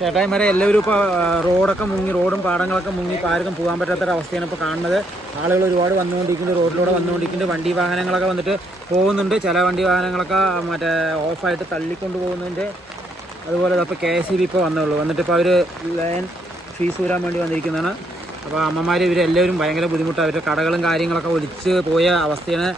ചേട്ടായിമാരെ എല്ലാവരും ഇപ്പോൾ റോഡൊക്കെ മുങ്ങി, റോഡും പാടങ്ങളൊക്കെ മുങ്ങി, ഇപ്പോൾ ആർക്കും പോകാൻ പറ്റാത്തൊരവസ്ഥയാണ് ഇപ്പോൾ കാണുന്നത്. ആളുകൾ ഒരുപാട് വന്നുകൊണ്ടിരിക്കുന്നുണ്ട്, റോഡിലൂടെ വന്നുകൊണ്ടിരിക്കുന്നുണ്ട്. വണ്ടി വാഹനങ്ങളൊക്കെ വന്നിട്ട് പോകുന്നുണ്ട്. ചില വണ്ടി വാഹനങ്ങളൊക്കെ മറ്റേ ഓഫായിട്ട് തള്ളിക്കൊണ്ട് പോകുന്നുണ്ട്. അതുപോലെ ഇപ്പോൾ KSEB ഇപ്പോൾ വന്നുള്ളൂ. വന്നിട്ട് ഇപ്പോൾ അവർ ലൈൻ ഫീസ് ഊരാൻ വേണ്ടി വന്നിരിക്കുന്നതാണ്. അപ്പോൾ അമ്മമാർ ഇവരെല്ലാവരും ഭയങ്കര ബുദ്ധിമുട്ടാണ്. അവരുടെ കടകളും കാര്യങ്ങളൊക്കെ ഒലിച്ച് പോയ അവസ്ഥയാണ്.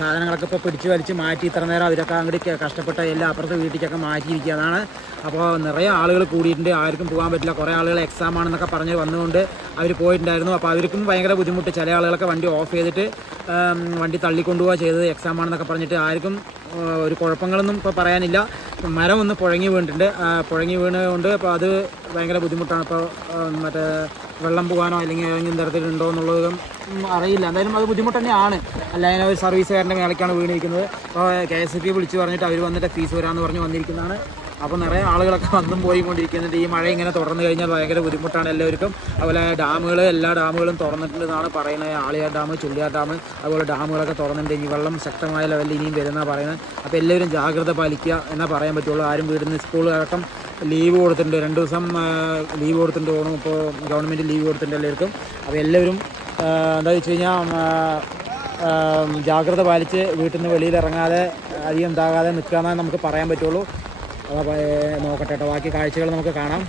സാധനങ്ങളൊക്കെ ഇപ്പോൾ പിടിച്ച് വലിച്ച് മാറ്റി ഇത്ര നേരം അവരൊക്കെ അങ്ങോട്ട് കഷ്ടപ്പെട്ട എല്ലാ അപ്പുറത്തെ വീട്ടിലേക്കൊക്കെ മാറ്റിയിരിക്കുകയാണ്. അപ്പോൾ നിറയെ ആളുകൾ കൂടിയിട്ടുണ്ട്. ആർക്കും പോകാൻ പറ്റില്ല. കുറേ ആളുകൾ എക്സാം ആണെന്നൊക്കെ പറഞ്ഞ് വന്നുകൊണ്ട് അവർ പോയിട്ടുണ്ടായിരുന്നു. അപ്പോൾ അവർക്കും ഭയങ്കര ബുദ്ധിമുട്ട്. ചില ആളുകളൊക്കെ വണ്ടി ഓഫ് ചെയ്തിട്ട് വണ്ടി തള്ളിക്കൊണ്ടുപോവുക ചെയ്തത് എക്സാം ആണെന്നൊക്കെ പറഞ്ഞിട്ട്. ആർക്കും ഒരു കുഴപ്പങ്ങളൊന്നും ഇപ്പോൾ പറയാനില്ല. മരം ഒന്ന് പുഴങ്ങി വീണിട്ടുണ്ട്. പുഴങ്ങി വീണുകൊണ്ട് അപ്പോൾ അത് ഭയങ്കര ബുദ്ധിമുട്ടാണ്. ഇപ്പോൾ മറ്റേ വെള്ളം പോകാനോ അല്ലെങ്കിൽ ഏതെങ്കിലും തരത്തിലുണ്ടോ എന്നുള്ളതും അറിയില്ല. എന്തായാലും അത് ബുദ്ധിമുട്ട് തന്നെയാണ്. അല്ലെങ്കിൽ ഒരു സർവീസുകാരൻ്റെ മേലേക്കാണ് വീണിരിക്കുന്നത്. അപ്പോൾ KSEB വിളിച്ച് പറഞ്ഞിട്ട് അവർ വന്നിട്ട് ഫീസ് വരാമെന്ന് പറഞ്ഞ് വന്നിരിക്കുന്നതാണ്. അപ്പോൾ നിറയെ ആളുകളൊക്കെ വന്നും പോയിക്കൊണ്ടിരിക്കുന്നുണ്ട്. ഈ മഴ ഇങ്ങനെ തുടർന്ന് കഴിഞ്ഞാൽ ഭയങ്കര ബുദ്ധിമുട്ടാണ് എല്ലാവർക്കും. അതുപോലെ ഡാമുകൾ, എല്ലാ ഡാമുകളും തുറന്നിട്ടുണ്ടെന്നാണ് പറയുന്നത്. ആളിയാർ ഡാം, ചുള്ളിയാർ ഡാം, അതുപോലെ ഡാമുകളൊക്കെ തുറന്നിട്ടുണ്ട്. ഇനി വെള്ളം ശക്തമായ ലെവലിൽ ഇനിയും വരുന്നതാണ് പറയുന്നത്. അപ്പോൾ എല്ലാവരും ജാഗ്രത പാലിക്കുക എന്നാ പറയാൻ പറ്റുള്ളൂ. ആരും വീടിന് സ്കൂളടക്കം ലീവ് കൊടുത്തിട്ടുണ്ട്. 2 ദിവസം ലീവ് കൊടുത്തിട്ടുണ്ട് തോന്നും. ഇപ്പോൾ ഗവൺമെൻറ് ലീവ് കൊടുത്തിട്ടുണ്ട് എല്ലാവർക്കും. അപ്പോൾ എല്ലാവരും എന്താ വെച്ച് കഴിഞ്ഞാൽ ജാഗ്രത പാലിച്ച് വീട്ടിൽ നിന്ന് വെളിയിലിറങ്ങാതെ അധികം ഇതാകാതെ നിൽക്കാമെന്നേ നമുക്ക് പറയാൻ പറ്റുള്ളൂ. അപ്പോൾ നോക്കട്ടെ കേട്ടോ, ബാക്കി കാഴ്ചകൾ നമുക്ക് കാണാം.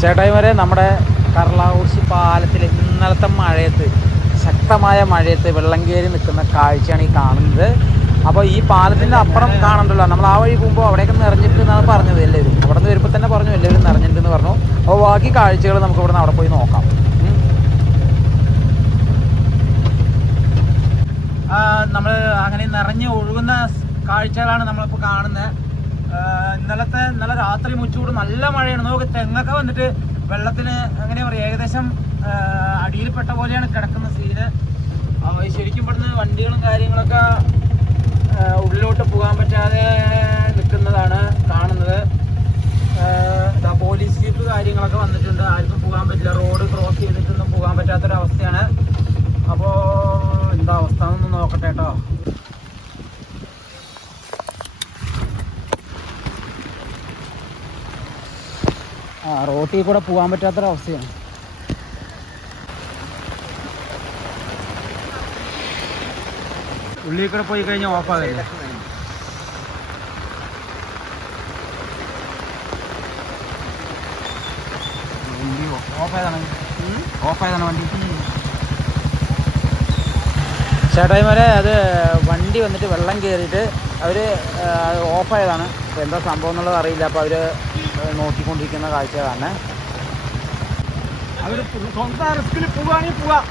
ചേട്ടായിമാരെ, നമ്മുടെ കർലാകുറിശി പാലത്തിൽ ഇന്നലത്തെ മഴയത്ത്, ശക്തമായ മഴയത്ത് വെള്ളം കയറി നിൽക്കുന്ന കാഴ്ചയാണ് ഈ കാണുന്നത്. അപ്പോൾ ഈ പാലത്തിൻ്റെ അപ്പുറം കാണണ്ടല്ലോ, നമ്മൾ ആ വഴി പോകുമ്പോൾ അവിടെയൊക്കെ നിറഞ്ഞിട്ടുണ്ടെന്നാണ് പറഞ്ഞത് എല്ലാവരും. അവിടെ നിന്ന് വരുമ്പോൾ തന്നെ പറഞ്ഞു എല്ലാവരും നിറഞ്ഞിട്ടുണ്ടെന്ന് പറഞ്ഞു. അപ്പോൾ ബാക്കി കാഴ്ചകൾ നമുക്ക് ഇവിടെ നിന്ന് അവിടെ പോയി നോക്കാം. നമ്മൾ അങ്ങനെ നിറഞ്ഞ് ഒഴുകുന്ന കാഴ്ചകളാണ് നമ്മളിപ്പോൾ കാണുന്നത്. ഇന്നലെ രാത്രി മുച്ചൂട് നല്ല മഴയാണ്. നമുക്ക് തെങ്ങൊക്കെ വന്നിട്ട് വെള്ളത്തിന് എങ്ങനെയാ പറയുക, ഏകദേശം അടിയിൽപ്പെട്ട പോലെയാണ് കിടക്കുന്ന സീന്. ശരിക്കും ഇവിടുന്ന് വണ്ടികളും കാര്യങ്ങളൊക്കെ ഉള്ളിലോട്ട് പോകാൻ പറ്റാതെ നിൽക്കുന്നതാണ് കാണുന്നത്. പോലീസ് ജീപ്പ് കാര്യങ്ങളൊക്കെ വന്നിട്ടുണ്ട്. ആർക്കും പോകാൻ പറ്റില്ല. റോഡ് ക്രോസ് ചെയ്തിട്ടൊന്നും പോകാൻ പറ്റാത്തൊരവസ്ഥയാണ്. അപ്പോൾ എന്താ അവസ്ഥ എന്നൊന്ന് നോക്കട്ടെ കേട്ടോ. റോട്ടിൽ കൂടെ പോകാൻ പറ്റാത്തൊരവസ്ഥയാണ്. ഉള്ളിൽ കൂടെ പോയി കഴിഞ്ഞാൽ ഓഫാകില്ല. ഓഫായതാണ് വണ്ടി. ചേട്ടായിമാരെ, അത് വണ്ടി വന്നിട്ട് വെള്ളം കയറിയിട്ട് അവർ ഓഫായതാണ്. അപ്പോൾ എന്താ സംഭവം എന്നുള്ളത് അറിയില്ല. അപ്പോൾ അവർ നോക്കിക്കൊണ്ടിരിക്കുന്ന കാഴ്ചകളാണ്. അവർ സ്വന്തം റിസ്കിൽ പോവുകയാണെങ്കിൽ പോവാം.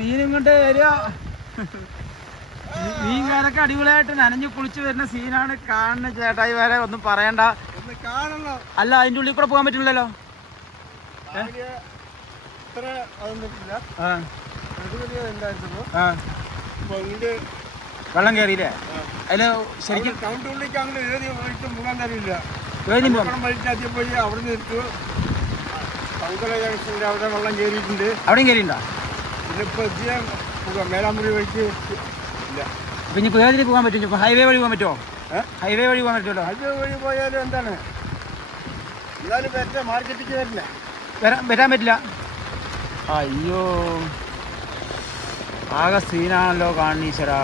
മീനും കൊണ്ട് വരിക. മീൻകാരൊക്കെ അടിപൊളിയായിട്ട് നനഞ്ഞു കുളിച്ച് വരുന്ന സീനാണ് കാണുന്ന. ചേട്ടായി വരെ ഒന്നും പറയണ്ട. അല്ല, അതിൻ്റെ ഉള്ളിൽ കൂടെ പോകാൻ പറ്റില്ലല്ലോ. വെള്ളം കയറിയില്ലേ? അതില് ശരിക്കും പോകാൻ തരില്ല. പോയി അവിടെ നിർത്തു. അവിടെ വെള്ളം കയറിയിട്ടുണ്ട്. അവിടെയും കയറിയിട്ടുണ്ടോ? ഇതിപ്പോ മേലാമുറി വഴിക്ക് ഇല്ല. അപ്പൊ ഇനി പേരിൽ പോകാൻ പറ്റും. ഹൈവേ വഴി പോകാൻ പറ്റുമോ? ഹൈവേ വഴി പോകാൻ പറ്റുമല്ലോ. ഹൈവേ വഴി പോയാലും എന്താണ്, എന്നാലും പറ്റില്ല, മാർക്കറ്റിക്ക് വരില്ല, വരാൻ പറ്റില്ല. അയ്യോ, ആകെ സീനാണല്ലോ കാണീശ്വരാ.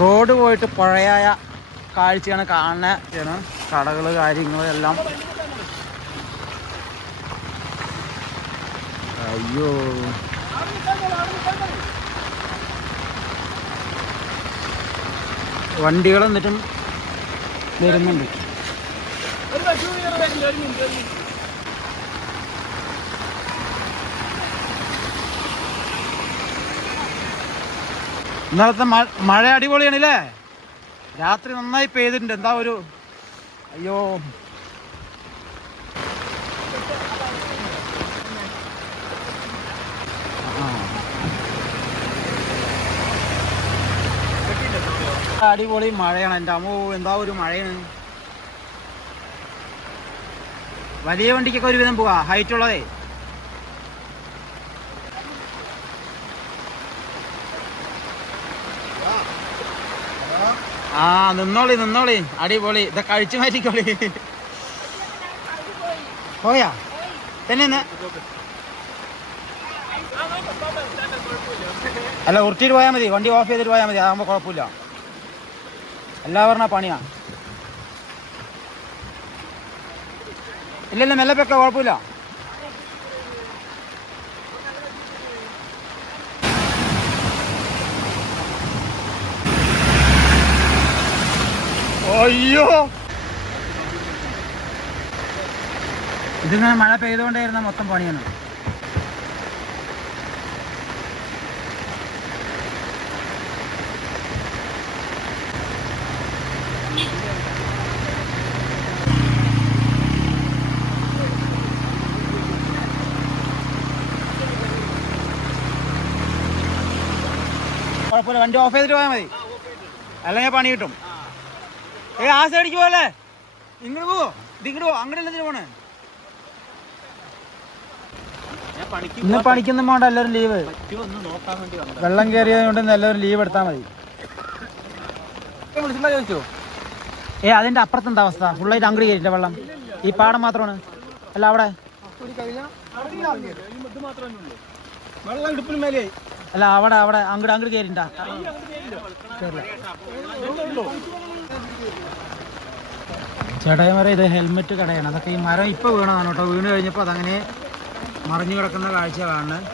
റോഡ് പോയിട്ട് പുഴയായ കാഴ്ചയാണ് കാണുന്നത്. കടകൾ കാര്യങ്ങളെല്ലാം. അയ്യോ, വണ്ടികൾ എന്നിട്ടും വരുന്നുണ്ട്. ഇന്നലത്തെ മഴ അടിപൊളിയാണല്ലേ. രാത്രി നന്നായി പെയ്തിട്ടുണ്ട്. എന്താ ഒരു അയ്യോ അടിപൊളി മഴയാണ്. എൻ്റെ അമ്മോ എന്താ ഒരു മഴയാണ്. വലിയ വണ്ടിക്കൊക്കെ ഒരുവിധം പോവാ, ഹൈറ്റ് ഉള്ളതേ. ആ നിന്നോളി അടിപൊളി. ഇതൊക്കെ കഴിച്ചു മാറ്റിക്കോളി. പോയാ തന്നെ അല്ല, ഉരുട്ടിയിട്ട് പോയാൽ മതി. വണ്ടി ഓഫ് ചെയ്തിട്ട് പോയാൽ മതി. അതാകുമ്പോൾ കുഴപ്പമില്ല. എല്ലാവരും പണിയാ. ഇല്ലല്ല മെല്ലെ വെക്ക, കുഴപ്പമില്ല. അയ്യോ ഇതിങ്ങനെ മഴ പെയ്തുകൊണ്ടേയിരുന്ന മൊത്തം പണിയാണ്. കുഴപ്പമില്ല, വണ്ടി ഓഫ് ചെയ്തിട്ട് പോയാൽ മതി. അല്ലെങ്കിൽ പണി കിട്ടും. ആ സൈഡിക്ക് പോകല്ലേ, ഇങ്ങോട്ട് പോവോ, ഇതിങ്ങോട്ട് പോവോ, അങ്ങോട്ട് എന്തിനു പോണേ? ഇന്ന് പണിക്കൊന്നും വേണ്ട, എല്ലാവരും ലീവ്. വെള്ളം കയറിയത് കൊണ്ട് എല്ലാവരും ലീവ് എടുത്താൽ മതി. ചോദിച്ചോ അതിന്റെ അപ്പുറത്ത് എന്താ അവസ്ഥ? ഫുള്ളായിട്ട് അങ്ങോട്ട് കയറിയില്ല വെള്ളം. ഈ പാടം മാത്രമാണ്. അല്ല അവിടെ അല്ല അവിടെ അങ്ങോട്ട് കയറിണ്ട. ചേട്ടായിമാരെ ഇത് ഹെൽമെറ്റ് കടയാണ്. അതൊക്കെ ഈ മരം ഇപ്പൊ വീണതാണ് കേട്ടോ. വീണ് കഴിഞ്ഞപ്പോൾ അതങ്ങനെ മറിഞ്ഞു കിടക്കുന്ന കാഴ്ച കാണുന്നത്.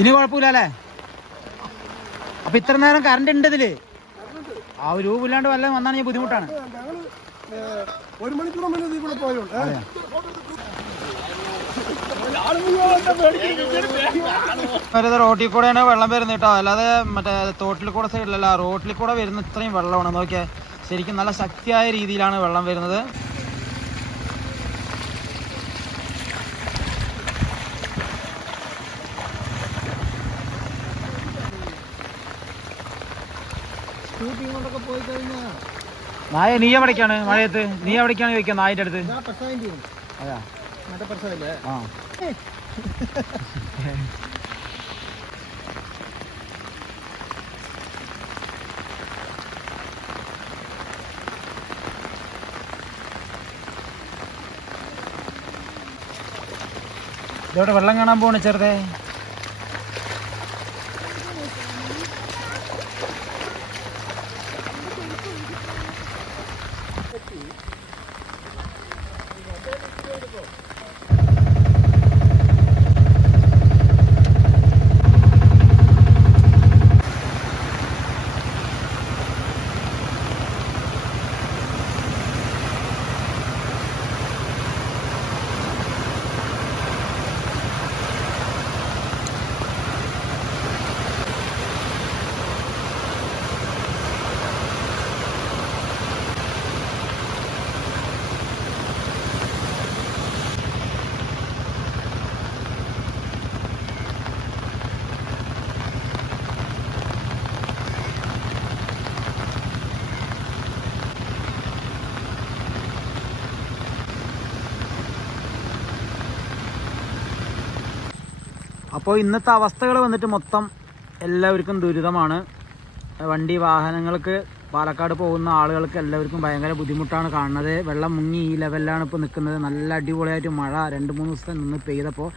ഇനി കുഴപ്പമില്ല അല്ലേ? അപ്പൊ ഇത്ര നേരം കറണ്ട് ഉണ്ട് ഇതില്. ആ ഒരു രൂപയില്ലാണ്ട് വല്ലതും വന്നാണ് ഞാൻ ബുദ്ധിമുട്ടാണ്. റോട്ടിൽ കൂടെയാണ് വെള്ളം വരുന്നത് കേട്ടോ. അല്ലാതെ മറ്റേ തോട്ടിൽ കൂടെ സൈഡിലല്ല, റോട്ടിൽ കൂടെ വരുന്ന ഇത്രയും വെള്ളമാണ്. നോക്കിയാൽ ശരിക്കും നല്ല ശക്തിയായ രീതിയിലാണ് വെള്ളം വരുന്നത്. നായ നീ എവിടേക്കാണ് മഴയത്ത്? നീ എവിടേക്കാണ് ചോദിക്കുക നായിന്റെ അടുത്ത്? അതാ ആ ഇതോടെ വെള്ളം കാണാൻ പോണ ചെറുതേ. അപ്പോൾ ഇന്നത്തെ അവസ്ഥകൾ വന്നിട്ട് മൊത്തം എല്ലാവർക്കും ദുരിതമാണ്. വണ്ടി വാഹനങ്ങൾക്ക് പാലക്കാട് പോകുന്ന ആളുകൾക്ക് എല്ലാവർക്കും ഭയങ്കര ബുദ്ധിമുട്ടാണ് കാണുന്നത്. വെള്ളം മുങ്ങി ഈ ലെവലിലാണ് ഇപ്പോൾ നിൽക്കുന്നത്. നല്ല അടിപൊളിയായിട്ട് മഴ 2-3 ദിവസത്തെ നിന്ന് പെയ്തപ്പോൾ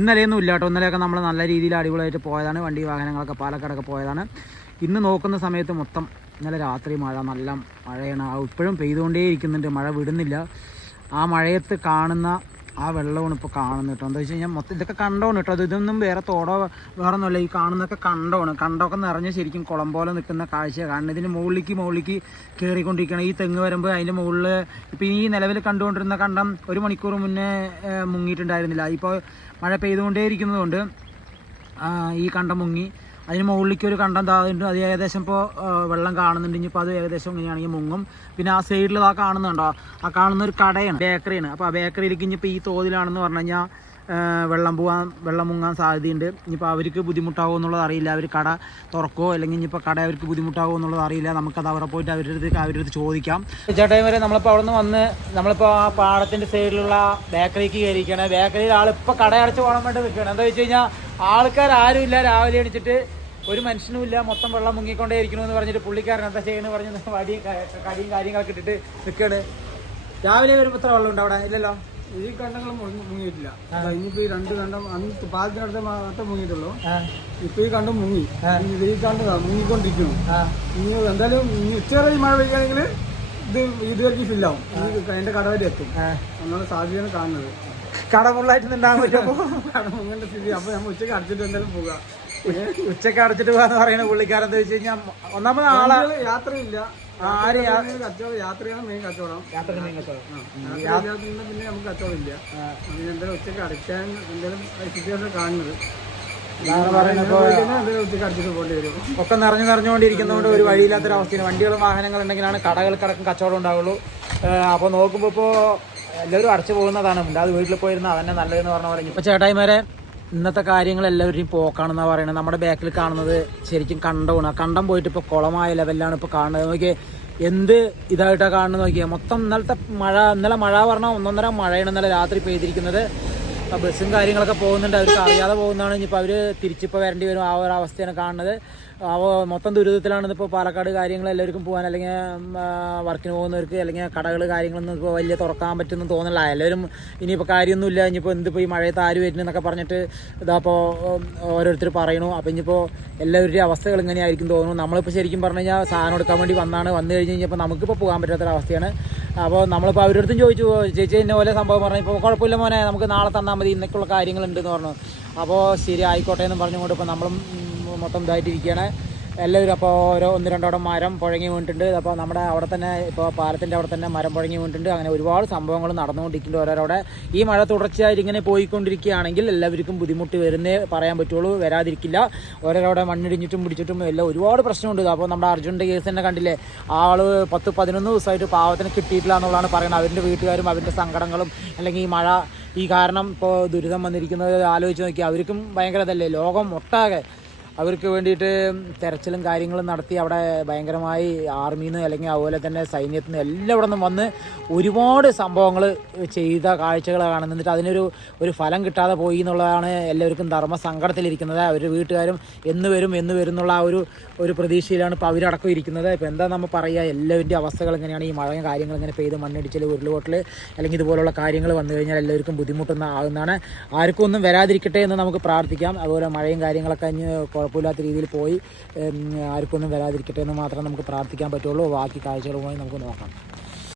ഇന്നലെയൊന്നും ഇല്ല കേട്ടോ. ഇന്നലെയൊക്കെ നമ്മൾ നല്ല രീതിയിൽ അടിപൊളിയായിട്ട് പോയതാണ്. വണ്ടി വാഹനങ്ങളൊക്കെ പാലക്കാടൊക്കെ പോയതാണ്. ഇന്ന് നോക്കുന്ന സമയത്ത് മൊത്തം ഇന്നലെ രാത്രി മഴ, നല്ല മഴയാണ്. ഇപ്പോഴും പെയ്തുകൊണ്ടേ ഇരിക്കുന്നുണ്ട്, മഴ വിടുന്നില്ല. ആ മഴയത്ത് കാണുന്ന ആ വെള്ളമാണ് ഇപ്പോൾ കാണുന്നത് കേട്ടോ. എന്താ വെച്ച് കഴിഞ്ഞാൽ മൊത്തം ഇതൊക്കെ കണ്ടോണ് കേട്ടോ. ഇതൊന്നും വേറെ തോടോ വേറെ ഒന്നുമല്ല, ഈ കാണുന്നതൊക്കെ കണ്ടോണ്. കണ്ടൊക്കെ നിറഞ്ഞ് ശരിക്കും കുളം പോലെ നിൽക്കുന്ന കാഴ്ച കാണുന്നത്. ഇതിന് മുകളിലേക്ക് കയറിക്കൊണ്ടിരിക്കുകയാണ്. ഈ തെങ്ങ് വരുമ്പോൾ അതിൻ്റെ മുകളിൽ ഇപ്പോൾ ഈ നിലവിൽ കണ്ടുകൊണ്ടിരുന്ന കണ്ടം 1 മണിക്കൂർ മുന്നേ മുങ്ങിയിട്ടുണ്ടായിരുന്നില്ല. ഇപ്പോൾ മഴ പെയ്തുകൊണ്ടേ ഇരിക്കുന്നതുകൊണ്ട് ഈ കണ്ടം മുങ്ങി. അതിന് മുകളിലേക്ക് ഒരു കണ്ടം താഴുന്നുണ്ട്. അത് ഏകദേശം ഇപ്പോൾ വെള്ളം കാണുന്നുണ്ട്. ഇനിയിപ്പോൾ അത് ഏകദേശം ഇങ്ങനെയാണെങ്കിൽ മുങ്ങും. പിന്നെ ആ സൈഡിൽ ആ കാണുന്നുണ്ടോ, ആ കാണുന്ന ഒരു കടയാണ്, ബേക്കറിയാണ്. അപ്പോൾ ആ ബേക്കറിയിലേക്ക് ഇനിയിപ്പോൾ ഈ തോതിലാണെന്ന് പറഞ്ഞു കഴിഞ്ഞാൽ വെള്ളം മുങ്ങാൻ സാധ്യതയുണ്ട്. ഇനിയിപ്പോൾ അവർക്ക് ബുദ്ധിമുട്ടാകുമോ എന്നുള്ളത് അറിയില്ല. അവർ കട തുറക്കുമോ അല്ലെങ്കിൽ ഇനിയിപ്പോൾ കട അവർക്ക് ബുദ്ധിമുട്ടാകുമോ എന്നുള്ളത് അറിയില്ല. നമുക്കത് അവിടെ പോയിട്ട് അവരുടെ അടുത്ത് ചോദിക്കാം. ഉച്ചടൈം വരെ നമ്മളിപ്പോൾ അവിടെ നിന്ന് വന്ന് നമ്മളിപ്പോൾ ആ പാടത്തിൻ്റെ സൈഡിലുള്ള ബേക്കറിക്ക് കയറിയിരിക്കുകയാണ്. ബേക്കറിയിൽ ആളിപ്പോൾ കടയടച്ച് പോകാൻ വേണ്ടി നിൽക്കുകയാണ്. എന്താ വെച്ച് കഴിഞ്ഞാൽ ആൾക്കാരും ഇല്ല. രാവിലെ എണിച്ചിട്ട് ഒരു മനുഷ്യനും ഇല്ല, മൊത്തം വെള്ളം മുങ്ങിക്കൊണ്ടേ ഇരിക്കണമെന്ന് പറഞ്ഞിട്ട് പുള്ളിക്കാരൻ എന്താ ചെയ്യുന്നത് പറഞ്ഞ് കടിയും കാര്യങ്ങളൊക്കെ ഇട്ടിട്ട് നിൽക്കുകയാണ്. രാവിലെ വരുമ്പോൾ ഇത്ര വെള്ളം ഉണ്ട് അവിടെ? ഇല്ലല്ലോ, ഈ കണ്ടങ്ങൾ മുങ്ങിയിട്ടില്ല. ഇനിയിപ്പോ ഈ 2 കണ്ടം അന്ന് പാലത്തിനടുത്ത് മാത്രം മുങ്ങിയിട്ടുള്ളൂ. ഇപ്പൊ ഈ കണ്ടം മുങ്ങി, ഈ കണ്ടതാ മുങ്ങിക്കൊണ്ടിരിക്കുന്നു. ഇനി എന്തായാലും ഉച്ചവരെ ഈ മഴ പെയ്യുകയാണെങ്കിൽ ഇതുവരെയ്ക്ക് ഫില്ലാവും, അതിന്റെ കട വരെ എത്തും എന്നാണ് സാധ്യതയാണ് കാണുന്നത്. കട ഫുള്ളായിട്ട് ഉണ്ടാകാൻ പറ്റുമോ? കട മുങ്ങേണ്ട സ്ഥിതി. അപ്പൊ നമ്മൾ ഉച്ചക്ക് അടച്ചിട്ട് എന്തായാലും പോകാം. ഉച്ചക്ക് അടച്ചിട്ട് പോകാന്ന് പറയുന്ന പുള്ളിക്കാരൻ എന്താ വെച്ച് കഴിഞ്ഞാൽ ഒന്നാമത് ആളെ യാത്രയില്ല, യാത്രയാണ് മെയിൻ കച്ചവടം. പിന്നെ നമുക്ക് കച്ചവടം ഇല്ല. അങ്ങനെ എന്തായാലും ഉച്ചക്ക് അടയ്ക്കാൻ എന്തായാലും സിറ്റുവേഷൻ കാണുന്നത്. ഉച്ചക്ക് അടച്ചിട്ട് പോകേണ്ടി വരും. ഒക്കെ നിറഞ്ഞുകൊണ്ടിരിക്കുന്നതുകൊണ്ട് ഒരു വഴിയില്ലാത്തൊരവസ്ഥയാണ്. വണ്ടികളും വാഹനങ്ങളും ഉണ്ടെങ്കിലാണ് കടകൾക്കടക്കം കച്ചവടം ഉണ്ടാവുള്ളൂ. അപ്പോൾ നോക്കുമ്പോൾ ഇപ്പോൾ എല്ലാവരും അടച്ചു പോകുന്നതാണ്. അത് വീട്ടിൽ പോയിരുന്ന അതന്നെ നല്ലതെന്ന് പറഞ്ഞ പോലെ. ഇപ്പോൾ ചേട്ടായിമാരെ ഇന്നത്തെ കാര്യങ്ങൾ എല്ലാവരുടെയും പോക്കാണെന്നാണ് പറയുന്നത്. നമ്മുടെ ബാക്കിൽ കാണുന്നത് ശരിക്കും കണ്ടമാണ്. ആ കണ്ടം പോയിട്ട് ഇപ്പോൾ കുളമായ ലെവലിലാണ് ഇപ്പോൾ കാണുന്നത്. നോക്കിയേ എന്ത് ഇതായിട്ടാണ് കാണുന്നത് നോക്കിയാൽ. മൊത്തം ഇന്നലെ മഴ പറഞ്ഞാൽ 1.5 മഴയാണ് ഇന്നലെ രാത്രി പെയ്തിരിക്കുന്നത്. ബസ്സും കാര്യങ്ങളൊക്കെ പോകുന്നുണ്ട്, അവർക്ക് അറിയാതെ പോകുന്നതാണ്. ഇനിയിപ്പോൾ അവർ തിരിച്ചിപ്പോൾ വരേണ്ടി വരും. ആ ഒരു അവസ്ഥയാണ് കാണുന്നത്. അപ്പോൾ മൊത്തം ദുരിതത്തിലാണ് ഇപ്പോൾ പാലക്കാട്. കാര്യങ്ങൾ എല്ലാവർക്കും പോകാൻ, അല്ലെങ്കിൽ വർക്കിന് പോകുന്നവർക്ക്, അല്ലെങ്കിൽ കടകൾ കാര്യങ്ങളൊന്നും ഇപ്പോൾ വലിയ തുറക്കാൻ പറ്റുമെന്ന് തോന്നില്ല. എല്ലാവരും ഇനിയിപ്പോൾ കാര്യമൊന്നുമില്ല, ഇനിയിപ്പോൾ എന്തിപ്പോൾ ഈ മഴയത്ത് ആര് വരുന്നതെന്നൊക്കെ പറഞ്ഞിട്ട് ഇതാപ്പോൾ ഓരോരുത്തർ പറയണു. അപ്പോൾ ഇനിയിപ്പോൾ എല്ലാവരുടെയും അവസ്ഥകൾ ഇങ്ങനെയായിരിക്കും തോന്നുന്നു. നമ്മളിപ്പോൾ ശരിക്കും പറഞ്ഞു കഴിഞ്ഞാൽ സാധനം എടുക്കാൻ വേണ്ടി വന്നു കഴിഞ്ഞ് കഴിഞ്ഞപ്പോൾ നമുക്കിപ്പോൾ പോകാൻ പറ്റാത്തൊരവസ്ഥയാണ്. അപ്പോൾ നമ്മളിപ്പോൾ അവരുടെ അടുത്തും ചോദിച്ചു, ചേച്ചി എന്നെ പോലെ സംഭവം പറഞ്ഞു. ഇപ്പോൾ കുഴപ്പമില്ല മോനെ, നമുക്ക് നാളെ തന്നാൽ മതി, ഇന്നൊക്കെയുള്ള കാര്യങ്ങളുണ്ടെന്ന് പറഞ്ഞു. അപ്പോൾ ശരി ആയിക്കോട്ടെ എന്ന് പറഞ്ഞുകൊണ്ട് ഇപ്പോൾ നമ്മളും മൊത്തം ഇതായിട്ടിരിക്കുകയാണ് എല്ലാവരും. അപ്പോൾ 1-2 മരം പുഴങ്ങി വീണിട്ടുണ്ട്. അപ്പോൾ നമ്മുടെ അവിടെ തന്നെ ഇപ്പോൾ പാലത്തിൻ്റെ അവിടെ തന്നെ മരം പുഴങ്ങി വീണിട്ടുണ്ട്. അങ്ങനെ ഒരുപാട് സംഭവങ്ങൾ നടന്നുകൊണ്ടിരിക്കുന്നുണ്ട് ഓരോരോടെ. ഈ മഴ തുടർച്ചയായിട്ട് ഇങ്ങനെ പോയിക്കൊണ്ടിരിക്കുകയാണെങ്കിൽ എല്ലാവർക്കും ബുദ്ധിമുട്ട് വരുന്നേ പറയാൻ പറ്റുള്ളൂ, വരാതിരിക്കില്ല. ഓരോരോടെ മണ്ണിടിഞ്ഞിട്ടും പിടിച്ചിട്ടും എല്ലാം ഒരുപാട് പ്രശ്നമുണ്ട്. അപ്പോൾ നമ്മുടെ അർജുൻ്റെ കേസ് തന്നെ കണ്ടില്ലേ, ആൾ 10-11 ദിവസമായിട്ട് പാവത്തിന് കിട്ടിയിട്ടില്ല എന്നുള്ളതാണ് പറയുന്നത്. അവരുടെ വീട്ടുകാരും അവരുടെ സങ്കടങ്ങളും, അല്ലെങ്കിൽ ഈ മഴ ഈ കാരണം ഇപ്പോൾ ദുരിതം വന്നിരിക്കുന്നത് ആലോചിച്ച് നോക്കി. അവർക്കും ഭയങ്കര ഇതല്ലേ, ലോകം ഒട്ടാകെ അവർക്ക് വേണ്ടിയിട്ട് തെരച്ചിലും കാര്യങ്ങളും നടത്തി. അവിടെ ഭയങ്കരമായി ആർമിയിൽ നിന്ന് അല്ലെങ്കിൽ അതുപോലെ തന്നെ സൈന്യത്തിൽ നിന്ന് എല്ലാവിടെ നിന്നും വന്ന് ഒരുപാട് സംഭവങ്ങൾ ചെയ്ത കാഴ്ചകൾ കാണുന്നത്. എന്നിട്ട് അതിനൊരു ഫലം കിട്ടാതെ പോയി എന്നുള്ളതാണ് എല്ലാവർക്കും ധർമ്മസങ്കടത്തിലിരിക്കുന്നത്. അവരുടെ വീട്ടുകാരും എന്ന് വരും എന്നുള്ള ആ ഒരു പ്രതീക്ഷയിലാണ് ഇപ്പോൾ അവരടക്കം ഇരിക്കുന്നത്. ഇപ്പോൾ എന്താ നമ്മൾ പറയുക, എല്ലാവരുടെയും അവസ്ഥകൾ എങ്ങനെയാണ്. ഈ മഴയും കാര്യങ്ങൾ ഇങ്ങനെ പെയ്ത് മണ്ണിടിച്ചിൽ, ഉരുളുപൊട്ടൽ അല്ലെങ്കിൽ ഇതുപോലുള്ള കാര്യങ്ങൾ വന്നു കഴിഞ്ഞാൽ എല്ലാവർക്കും ബുദ്ധിമുട്ടുന്നതാകുന്നതാണ്. ആർക്കും ഒന്നും വരാതിരിക്കട്ടെ എന്ന് നമുക്ക് പ്രാർത്ഥിക്കാം. അതുപോലെ മഴയും കാര്യങ്ങളൊക്കെ കുഴപ്പമില്ലാത്ത രീതിയിൽ പോയി ആർക്കൊന്നും വരാതിരിക്കട്ടെ എന്ന് മാത്രമേ നമുക്ക് പ്രാർത്ഥിക്കാൻ പറ്റുള്ളൂ. ബാക്കി കാഴ്ചകളുമായി നമുക്ക് നോക്കാം.